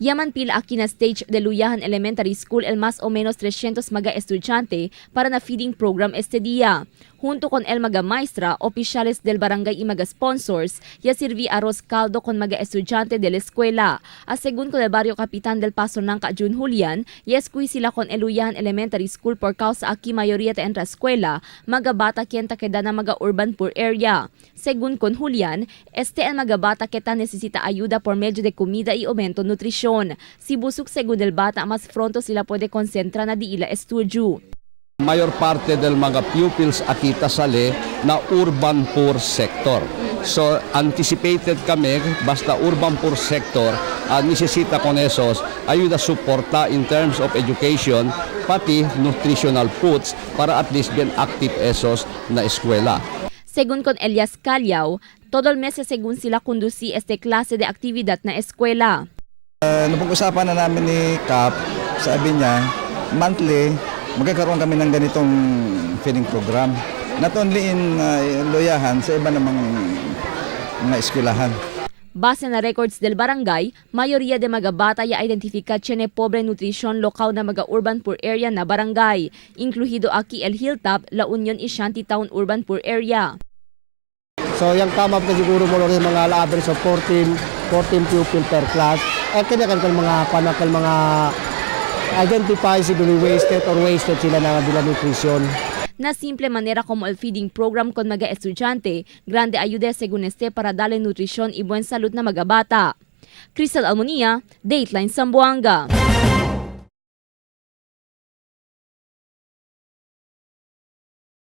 Yaman pila aquí na stage de Luyahan Elementary School el más o menos 300 mga estudyante para na feeding program este día. Junto con el mga maestra, opisyales del barangay y mga sponsors, ya sirvi arroz caldo con mga estudyante de la eskwela. Según con el barrio Kapitan del Paso Nangka June Julian, ya eskuy sila con el Luyahan Elementary School por causa aquí mayoría ta entra eskwela, mga bata kienta keda na mga urban poor area. Según con Julian, este el mga bata kita necesita ayuda por medio de comida y aumento nutrisyon. Si busuk según el bata, mas pronto sila pwede konsentra na di ila estudio. Mayor parte del mga pupils aquí sale na urban poor sector. So anticipated kami, basta urban poor sector, necesita con esos ayuda suporta in terms of education, pati nutritional foods para at least bien active esos na eskwela. Según con Elias Calyao, todo el mes según sila conduci este klase de aktividad na eskwela. Napag-usapan na namin ni Cap, sabi niya, monthly, magkakaroon kami ng ganitong feeding program. Not only in Luyahan, sa iba namang mga eskwelahan. Base na records del barangay, mayoría de mga bata ya identifica tiene pobre nutrition lokal na mga urban poor area na barangay, incluido aquí el Hilltop, La Union y Shantytown Urban Poor Area. So yung come up na siguro mo rin mga average of 14 pupil per class. Kanya mga identify si wasted or wasted sila na bila nutrition. Na simple manera como el feeding program con mga estudyante, grande ayuda según este para darle nutrición y buen salud na mga bata. Crystal Almonia, Dateline Zamboanga.